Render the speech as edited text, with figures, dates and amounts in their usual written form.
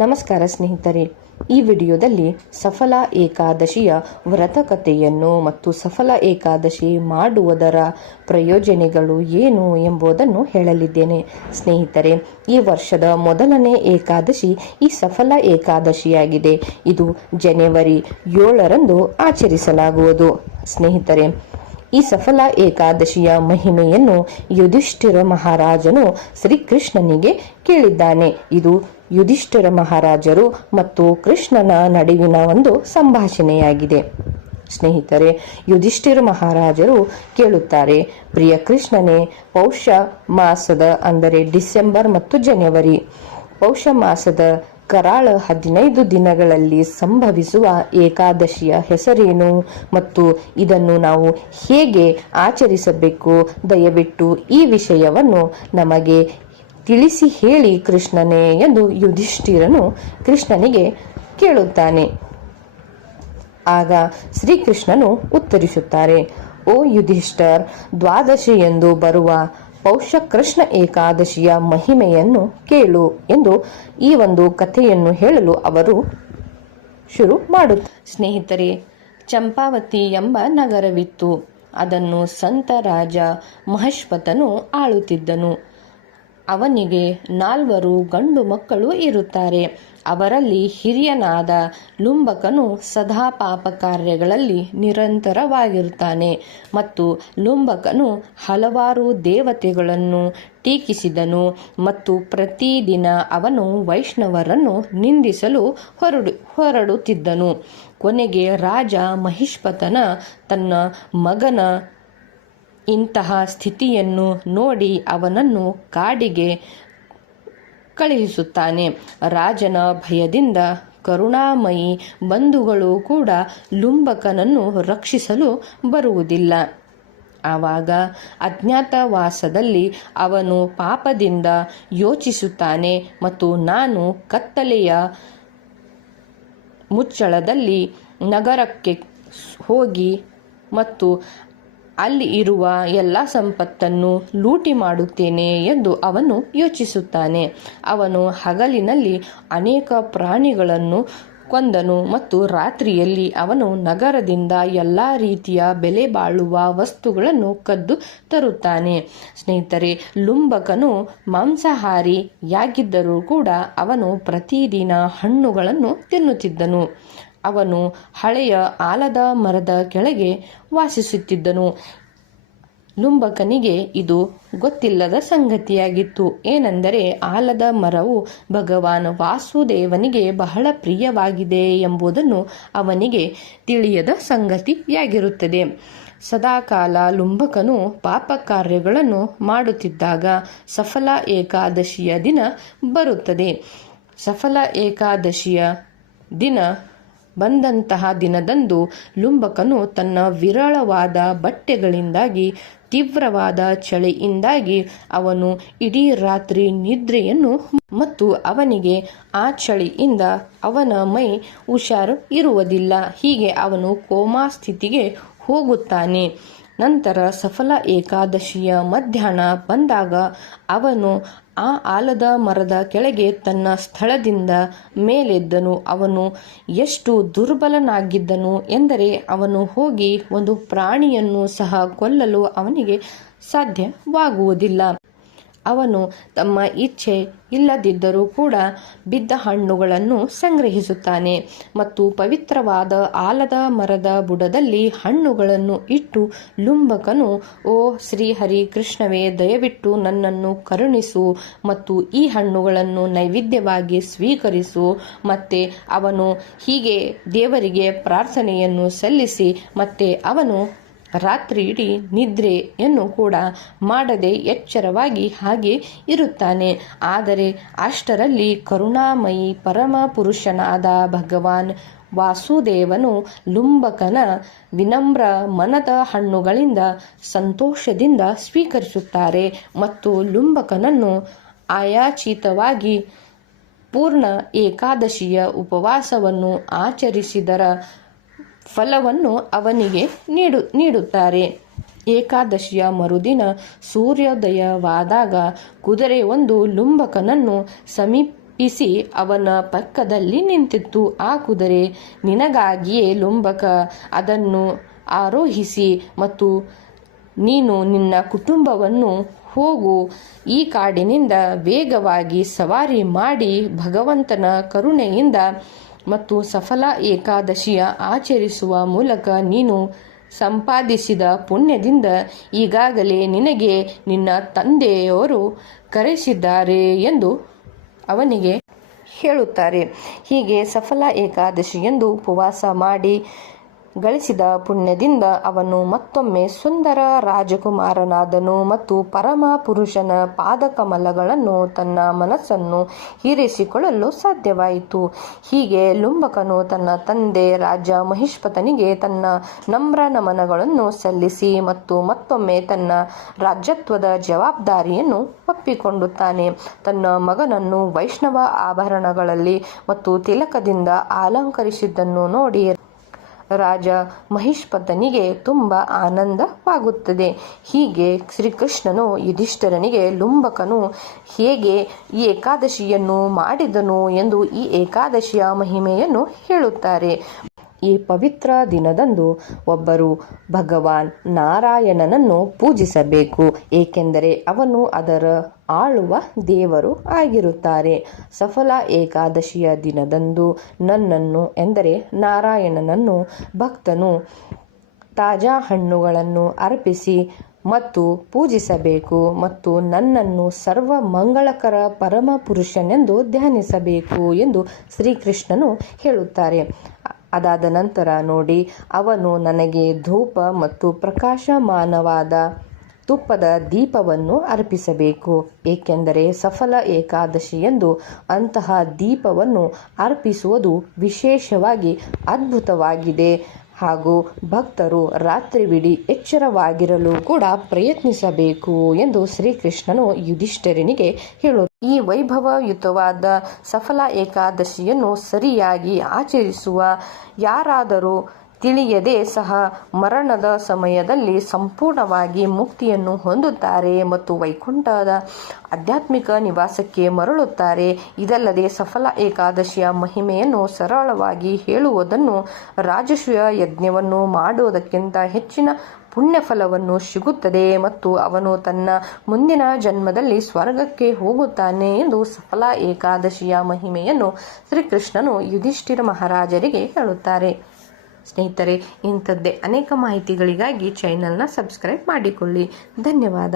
ನಮಸ್ಕಾರ ಸ್ನೇಹಿತರೆ, ಈ ವಿಡಿಯೋದಲ್ಲಿ ಸಫಲ ಏಕಾದಶಿಯ ವ್ರತ ಕಥೆಯನ್ನು ಮತ್ತು ಸಫಲ ಏಕಾದಶಿ ಮಾಡುವುದರ ಪ್ರಯೋಜನಗಳು ಏನು ಎಂಬುದನ್ನು ಹೇಳಲಿದ್ದೇನೆ. ಸ್ನೇಹಿತರೆ, ಈ ವರ್ಷದ ಮೊದಲನೇ ಏಕಾದಶಿ ಈ ಸಫಲ ಏಕಾದಶಿಯಾಗಿದೆ. ಇದು ಜನವರಿ 7ರಂದು ಆಚರಿಸಲಾಗುವುದು. ಸ್ನೇಹಿತರೆ, ಈ ಸಫಲ ಏಕಾದಶಿಯ ಮಹಿಮೆಯನ್ನು ಯುಧಿಷ್ಠಿರ ಮಹಾರಾಜನು ಶ್ರೀಕೃಷ್ಣನಿಗೆ ಕೇಳಿದ್ದಾನೆ. ಇದು ಯುಧಿಷ್ಠಿರ ಮಹಾರಾಜರು ಮತ್ತು ಕೃಷ್ಣನ ನಡುವಿನ ಒಂದು ಸಂಭಾಷಣೆಯಾಗಿದೆ. ಸ್ನೇಹಿತರೆ, ಯುಧಿಷ್ಠಿರ ಮಹಾರಾಜರು ಕೇಳುತ್ತಾರೆ, ಪ್ರಿಯ ಕೃಷ್ಣನೇ, ಪೌಷ ಮಾಸದ ಅಂದರೆ ಡಿಸೆಂಬರ್ ಮತ್ತು ಜನವರಿ ಪೌಷ ಮಾಸದ ಕರಾಳ 15 ದಿನಗಳಲ್ಲಿ ಸಂಭವಿಸುವ ಏಕಾದಶಿಯ ಹೆಸರೇನು ಮತ್ತು ಇದನ್ನು ನಾವು ಹೇಗೆ ಆಚರಿಸಬೇಕು? ದಯವಿಟ್ಟು ಈ ವಿಷಯವನ್ನು ನಮಗೆ ತಿಳಿಸಿ ಹೇಳಿ ಕೃಷ್ಣನೇ ಎಂದು ಯುಧಿಷ್ಠಿರನು ಕೃಷ್ಣನಿಗೆ ಕೇಳುತ್ತಾನೆ. ಆಗ ಶ್ರೀಕೃಷ್ಣನು ಉತ್ತರಿಸುತ್ತಾರೆ, ಓ ಯುಧಿಷ್ಠರ್, ದ್ವಾದಶಿ ಎಂದು ಬರುವ ಪೌಷ ಕೃಷ್ಣ ಏಕಾದಶಿಯ ಮಹಿಮೆಯನ್ನು ಕೇಳು ಎಂದು ಈ ಒಂದು ಕಥೆಯನ್ನು ಹೇಳಲು ಅವರು ಶುರು ಮಾಡುತ್ತಾರೆ. ಸ್ನೇಹಿತರೆ, ಚಂಪಾವತಿ ಎಂಬ ನಗರವಿತ್ತು. ಅದನ್ನು ಸಂತ ರಾಜ ಮಹೇಶ್ವತನು ಆಳುತ್ತಿದ್ದನು. ಅವನಿಗೆ 4 ಗಂಡು ಮಕ್ಕಳು ಇರುತ್ತಾರೆ. ಅವರಲ್ಲಿ ಹಿರಿಯನಾದ ಲುಂಬಕನು ಸದಾ ಪಾಪ ಕಾರ್ಯಗಳಲ್ಲಿ ನಿರಂತರವಾಗಿರುತ್ತಾನೆ ಮತ್ತು ಲುಂಬಕನು ಹಲವಾರು ದೇವತೆಗಳನ್ನು ಟೀಕಿಸಿದನು ಮತ್ತು ಪ್ರತಿದಿನ ಅವನು ವೈಷ್ಣವರನ್ನು ನಿಂದಿಸಲು ಹೊರಡುತ್ತಿದ್ದನು. ಕೊನೆಗೆ ರಾಜ ಮಹಿಷ್ಪತನ ತನ್ನ ಮಗನ ಇಂತಹ ಸ್ಥಿತಿಯನ್ನು ನೋಡಿ ಅವನನ್ನು ಕಾಡಿಗೆ ಕಳುಹಿಸುತ್ತಾನೆ. ರಾಜನ ಭಯದಿಂದ ಕರುಣಾಮಯಿ ಬಂಧುಗಳು ಕೂಡ ಲುಂಬಕನನ್ನು ರಕ್ಷಿಸಲು ಬರುವುದಿಲ್ಲ. ಆವಾಗ ಅಜ್ಞಾತವಾಸದಲ್ಲಿ ಅವನು ಪಾಪದಿಂದ ಯೋಚಿಸುತ್ತಾನೆ ಮತ್ತು ನಾನು ಕತ್ತಲೆಯ ಮುಚ್ಚಳದಲ್ಲಿ ನಗರಕ್ಕೆ ಹೋಗಿ ಮತ್ತು ಅಲ್ಲಿ ಇರುವ ಎಲ್ಲ ಸಂಪತ್ತನ್ನು ಲೂಟಿ ಮಾಡುತ್ತೇನೆ ಎಂದು ಅವನು ಯೋಚಿಸುತ್ತಾನೆ. ಅವನು ಹಗಲಿನಲ್ಲಿ ಅನೇಕ ಪ್ರಾಣಿಗಳನ್ನು ಕೊಂದನು ಮತ್ತು ರಾತ್ರಿಯಲ್ಲಿ ಅವನು ನಗರದಿಂದ ಎಲ್ಲ ರೀತಿಯ ಬೆಲೆ ಬಾಳುವ ವಸ್ತುಗಳನ್ನು ಕದ್ದು ತರುತ್ತಾನೆ. ಸ್ನೇಹಿತರೆ, ಲುಂಬಕನು ಮಾಂಸಾಹಾರಿಯಾಗಿದ್ದರೂ ಕೂಡ ಅವನು ಪ್ರತಿದಿನ ಹಣ್ಣುಗಳನ್ನು ತಿನ್ನುತ್ತಿದ್ದನು. ಅವನು ಹಳೆಯ ಆಲದ ಮರದ ಕೆಳಗೆ ವಾಸಿಸುತ್ತಿದ್ದನು. ಲುಂಬಕನಿಗೆ ಇದು ಗೊತ್ತಿಲ್ಲದ ಸಂಗತಿಯಾಗಿತ್ತು. ಏನೆಂದರೆ, ಆಲದ ಮರವು ಭಗವಾನ್ ವಾಸುದೇವನಿಗೆ ಬಹಳ ಪ್ರಿಯವಾಗಿದೆ ಎಂಬುದನ್ನು ಅವನಿಗೆ ತಿಳಿಯದ ಸಂಗತಿಯಾಗಿರುತ್ತದೆ. ಸದಾಕಾಲ ಲುಂಬಕನು ಪಾಪ ಕಾರ್ಯಗಳನ್ನು ಮಾಡುತ್ತಿದ್ದಾಗ ಸಫಲ ಏಕಾದಶಿಯ ದಿನ ಬರುತ್ತದೆ. ಸಫಲ ಏಕಾದಶಿಯ ದಿನ ಬಂದಂತಹ ದಿನದಂದು ಲುಂಬಕನು ತನ್ನ ವಿರಳವಾದ ಬಟ್ಟೆಗಳಿಂದಾಗಿ ತೀವ್ರವಾದ ಚಳಿಯಿಂದಾಗಿ ಅವನು ಇಡೀ ರಾತ್ರಿ ನಿದ್ರೆಯನ್ನು ಮತ್ತು ಅವನಿಗೆ ಆ ಚಳಿಯಿಂದ ಅವನ ಮೈ ಹುಷಾರು ಇರುವುದಿಲ್ಲ. ಹೀಗೆ ಅವನು ಕೋಮಾ ಸ್ಥಿತಿಗೆ ಹೋಗುತ್ತಾನೆ. ನಂತರ ಸಫಲ ಏಕಾದಶಿಯ ಮಧ್ಯಾಹ್ನ ಬಂದಾಗ ಅವನು ಆ ಆಲದ ಮರದ ಕೆಳಗೆ ತನ್ನ ಸ್ಥಳದಿಂದ ಮೇಲೆದ್ದನು. ಅವನು ಎಷ್ಟು ದುರ್ಬಲನಾಗಿದ್ದನು ಎಂದರೆ ಅವನು ಹೋಗಿ ಒಂದು ಪ್ರಾಣಿಯನ್ನು ಸಹ ಕೊಲ್ಲಲು ಅವನಿಗೆ ಸಾಧ್ಯವಾಗುವುದಿಲ್ಲ. ಅವನು ತಮ್ಮ ಇಚ್ಛೆ ಇಲ್ಲದಿದ್ದರೂ ಕೂಡ ಬಿದ್ದ ಹಣ್ಣುಗಳನ್ನು ಸಂಗ್ರಹಿಸುತ್ತಾನೆ ಮತ್ತು ಪವಿತ್ರವಾದ ಆಲದ ಮರದ ಬುಡದಲ್ಲಿ ಹಣ್ಣುಗಳನ್ನು ಇಟ್ಟು ಲುಂಬಕನು, ಓ ಶ್ರೀಹರಿ ಕೃಷ್ಣವೇ, ದಯವಿಟ್ಟು ನನ್ನನ್ನು ಕರುಣಿಸು ಮತ್ತು ಈ ಹಣ್ಣುಗಳನ್ನು ನೈವೇದ್ಯವಾಗಿ ಸ್ವೀಕರಿಸು. ಮತ್ತೆ ಅವನು ಹೀಗೆ ದೇವರಿಗೆ ಪ್ರಾರ್ಥನೆಯನ್ನು ಸಲ್ಲಿಸಿ ಮತ್ತೆ ಅವನು ರಾತ್ರಿ ಇಡೀ ನಿದ್ರೆಯನ್ನು ಕೂಡ ಮಾಡದೆ ಎಚ್ಚರವಾಗಿ ಹಾಗೆ ಇರುತ್ತಾನೆ. ಆದರೆ ಅಷ್ಟರಲ್ಲಿ ಕರುಣಾಮಯಿ ಪರಮ ಪುರುಷನಾದ ಭಗವಾನ್ ವಾಸುದೇವನು ಲುಂಬಕನ ವಿನಮ್ರ ಮನದ ಹಣ್ಣುಗಳಿಂದ ಸಂತೋಷದಿಂದ ಸ್ವೀಕರಿಸುತ್ತಾರೆ ಮತ್ತು ಲುಂಬಕನನ್ನು ಅಯಾಚಿತವಾಗಿ ಪೂರ್ಣ ಏಕಾದಶಿಯ ಉಪವಾಸವನ್ನು ಆಚರಿಸಿದರ ಫಲವನ್ನು ಅವನಿಗೆ ನೀಡುತ್ತಾರೆ. ಏಕಾದಶಿಯ ಮರುದಿನ ಸೂರ್ಯೋದಯವಾದಾಗ ಕುದುರೆ ಒಂದು ಲುಂಬಕನನ್ನು ಇಸಿ ಅವನ ಪಕ್ಕದಲ್ಲಿ ನಿಂತಿತ್ತು. ಆ ಕುದುರೆ ನಿನಗಾಗಿಯೇ ಲುಂಬಕ ಅದನ್ನು ಆರೋಹಿಸಿ ಮತ್ತು ನೀನು ನಿನ್ನ ಕುಟುಂಬವನ್ನು ಹೋಗು, ಈ ಕಾಡಿನಿಂದ ವೇಗವಾಗಿ ಸವಾರಿ ಮಾಡಿ ಭಗವಂತನ ಕರುಣೆಯಿಂದ ಮತ್ತು ಸಫಲ ಏಕಾದಶಿಯ ಆಚರಿಸುವ ಮೂಲಕ ನೀನು ಸಂಪಾದಿಸಿದ ಪುಣ್ಯದಿಂದ ಈಗಾಗಲೇ ನಿನಗೆ ನಿನ್ನ ತಂದೆಯವರು ಕರೆಸಿದ್ದಾರೆ ಎಂದು ಅವನಿಗೆ ಹೇಳುತ್ತಾರೆ. ಹೀಗೆ ಸಫಲ ಏಕಾದಶಿಯಂದು ಉಪವಾಸ ಮಾಡಿ ಗಳಿಸಿದ ಪುಣ್ಯದಿಂದ ಅವನು ಮತ್ತೊಮ್ಮೆ ಸುಂದರ ರಾಜಕುಮಾರನಾದನು ಮತ್ತು ಪರಮ ಪುರುಷನ ಪಾದಕಮಲಗಳನ್ನು ತನ್ನ ಮನಸ್ಸನ್ನು ಹೀರಿಸಿಕೊಳ್ಳಲು ಸಾಧ್ಯವಾಯಿತು. ಹೀಗೆ ಲುಂಬಕನು ತನ್ನ ತಂದೆ ರಾಜ ಮಹಿಷ್ಪತನಿಗೆ ತನ್ನ ನಮ್ರ ನಮನಗಳನ್ನು ಸಲ್ಲಿಸಿ ಮತ್ತು ಮತ್ತೊಮ್ಮೆ ತನ್ನ ರಾಜ್ಯತ್ವದ ಜವಾಬ್ದಾರಿಯನ್ನು ಒಪ್ಪಿಕೊಳ್ಳುತ್ತಾನೆ. ತನ್ನ ಮಗನನ್ನು ವೈಷ್ಣವ ಆಭರಣಗಳಲ್ಲಿ ಮತ್ತು ತಿಲಕದಿಂದ ಅಲಂಕರಿಸಿದ್ದನ್ನು ನೋಡಿ ರಾಜ ಮಹಿಷ್ಪತನಿಗೆ ತುಂಬ ಆನಂದವಾಗುತ್ತದೆ. ಹೀಗೆ ಶ್ರೀಕೃಷ್ಣನು ಯುಧಿಷ್ಠಿರನಿಗೆ ಲುಂಬಕನು ಹೇಗೆ ಈ ಏಕಾದಶಿಯನ್ನು ಮಾಡಿದನು ಎಂದು ಈ ಏಕಾದಶಿಯ ಮಹಿಮೆಯನ್ನು ಹೇಳುತ್ತಾರೆ. ಈ ಪವಿತ್ರ ದಿನದಂದು ಒಬ್ಬರು ಭಗವಾನ್ ನಾರಾಯಣನನ್ನು ಪೂಜಿಸಬೇಕು, ಏಕೆಂದರೆ ಅವನು ಅದರ ಆಳುವ ದೇವರು ಆಗಿರುತ್ತಾರೆ. ಸಫಲ ಏಕಾದಶಿಯ ದಿನದಂದು ನನ್ನನ್ನು ಎಂದರೆ ನಾರಾಯಣನನ್ನು ಭಕ್ತನು ತಾಜಾ ಹಣ್ಣುಗಳನ್ನು ಅರ್ಪಿಸಿ ಮತ್ತು ಪೂಜಿಸಬೇಕು ಮತ್ತು ನನ್ನನ್ನು ಸರ್ವ ಮಂಗಳಕರ ಪರಮ ಪುರುಷನೆಂದು ಧ್ಯಾನಿಸಬೇಕು ಎಂದು ಶ್ರೀಕೃಷ್ಣನು ಹೇಳುತ್ತಾರೆ. ಅದಾದ ನಂತರ ನೋಡಿ, ಅವನು ನನಗೆ ಧೂಪ ಮತ್ತು ಪ್ರಕಾಶಮಾನವಾದ ತುಪ್ಪದ ದೀಪವನ್ನು ಅರ್ಪಿಸಬೇಕು, ಏಕೆಂದರೆ ಸಫಲ ಏಕಾದಶಿಯಂದು ಅಂತಹ ದೀಪವನ್ನು ಅರ್ಪಿಸುವುದು ವಿಶೇಷವಾಗಿ ಅದ್ಭುತವಾಗಿದೆ ಹಾಗೂ ಭಕ್ತರು ರಾತ್ರಿವಿಡೀ ಎಚ್ಚರವಾಗಿರಲು ಕೂಡ ಪ್ರಯತ್ನಿಸಬೇಕು ಎಂದು ಶ್ರೀಕೃಷ್ಣನು ಯುಧಿಷ್ಠಿರನಿಗೆ ಹೇಳುತ್ತಾರೆ. ಈ ವೈಭವಯುತವಾದ ಸಫಲ ಏಕಾದಶಿಯನ್ನು ಸರಿಯಾಗಿ ಆಚರಿಸುವ ಯಾರಾದರೂ ತಿಳಿಯದೆ ಸಹ ಮರಣದ ಸಮಯದಲ್ಲಿ ಸಂಪೂರ್ಣವಾಗಿ ಮುಕ್ತಿಯನ್ನು ಹೊಂದುತ್ತಾರೆ ಮತ್ತು ವೈಕುಂಠದ ಆಧ್ಯಾತ್ಮಿಕ ನಿವಾಸಕ್ಕೆ ಮರಳುತ್ತಾರೆ. ಇದಲ್ಲದೆ ಸಫಲ ಏಕಾದಶಿಯ ಮಹಿಮೆಯನ್ನು ಸರಳವಾಗಿ ಹೇಳುವುದನ್ನು ರಾಜಸೂಯ ಯಜ್ಞವನ್ನು ಮಾಡುವುದಕ್ಕಿಂತ ಹೆಚ್ಚಿನ ಪುಣ್ಯಫಲವನ್ನು ಸಿಗುತ್ತದೆ ಮತ್ತು ಅವನು ತನ್ನ ಮುಂದಿನ ಜನ್ಮದಲ್ಲಿ ಸ್ವರ್ಗಕ್ಕೆ ಹೋಗುತ್ತಾನೆ ಎಂದು ಸಫಲ ಏಕಾದಶಿಯ ಮಹಿಮೆಯನ್ನು ಶ್ರೀಕೃಷ್ಣನು ಯುಧಿಷ್ಠಿರ ಮಹಾರಾಜರಿಗೆ ಹೇಳುತ್ತಾರೆ. ಸ್ನೇಹಿತರೆ, ಇಂಥದ್ದೇ ಅನೇಕ ಮಾಹಿತಿಗಳಿಗಾಗಿ ಚಾನೆಲ್ನ ಸಬ್ಸ್ಕ್ರೈಬ್ ಮಾಡಿಕೊಳ್ಳಿ. ಧನ್ಯವಾದ.